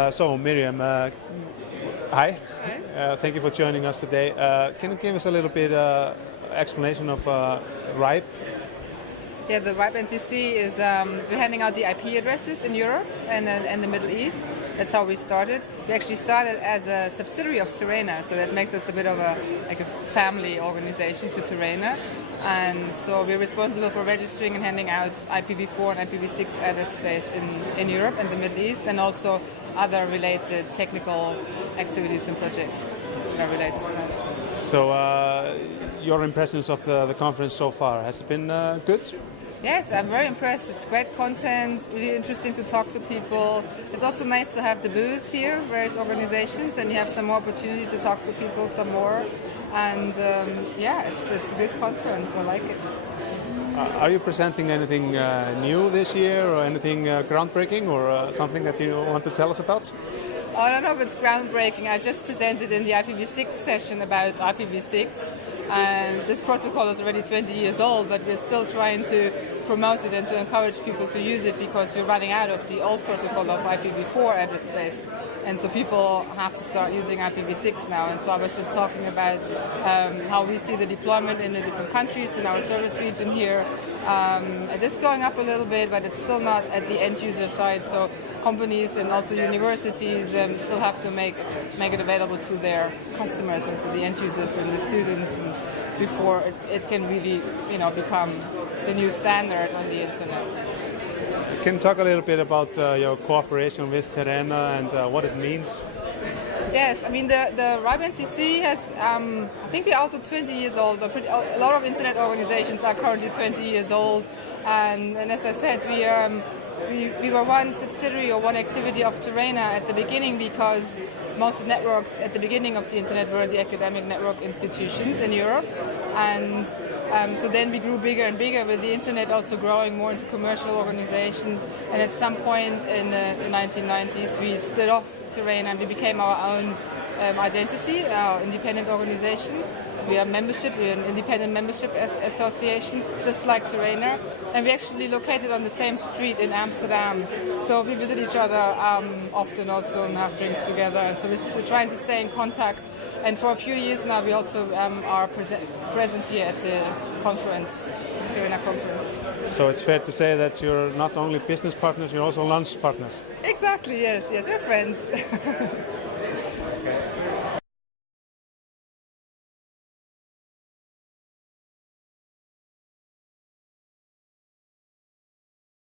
So Mirjam, hi. Hi. Thank you for joining us today. Can you give us a little bit explanation of RIPE? Yeah, the RIPE NCC is we're handing out the IP addresses in Europe and the Middle East. That's how we started. We actually started as a subsidiary of TERENA, so that makes us a bit of a family organization to TERENA. And so we're responsible for registering and handing out IPv4 and IPv6 address space in Europe and the Middle East, and also other related technical activities and projects that are related to that. So your impressions of the conference so far, has it been good? Yes, I'm very impressed. It's great content, really interesting to talk to people. It's also nice to have the booth here, various organizations, and you have some more opportunity to talk to people some more. And yeah, it's a good conference. I like it. Are you presenting anything new this year, or anything groundbreaking, or something that you want to tell us about? I don't know if it's groundbreaking. I just presented in the IPv6 session about IPv6, and this protocol is already 20 years old, but we're still trying to promote it and to encourage people to use it, because we're running out of the old protocol of IPv4 address space. And so people have to start using IPv6 now. And so I was just talking about how we see the deployment in the different countries in our service region here. It is going up a little bit, but it's still not at the end user side. So companies and also universities still have to make it available to their customers and to the end users and the students, and before it can really become the new standard on the internet. Can you talk a little bit about your cooperation with TERENA and what it means? Yes, I mean the RIPE NCC has, I think we're also 20 years old, but a lot of internet organizations are currently 20 years old, and as I said, we were one subsidiary or one activity of TERENA at the beginning, because most of the networks at the beginning of the internet were the academic network institutions in Europe, and so then we grew bigger and bigger, with the internet also growing more into commercial organizations, and at some point in the 1990s we split off TERENA and we became our own identity, our independent organization. We are membership, we're an independent membership association, just like TERENA, and we're actually located on the same street in Amsterdam. So we visit each other often also and have drinks together, and so we're trying to stay in contact. And for a few years now we also are present here at the conference, TERENA conference. So it's fair to say that you're not only business partners, you're also lunch partners. Exactly, yes, we're friends.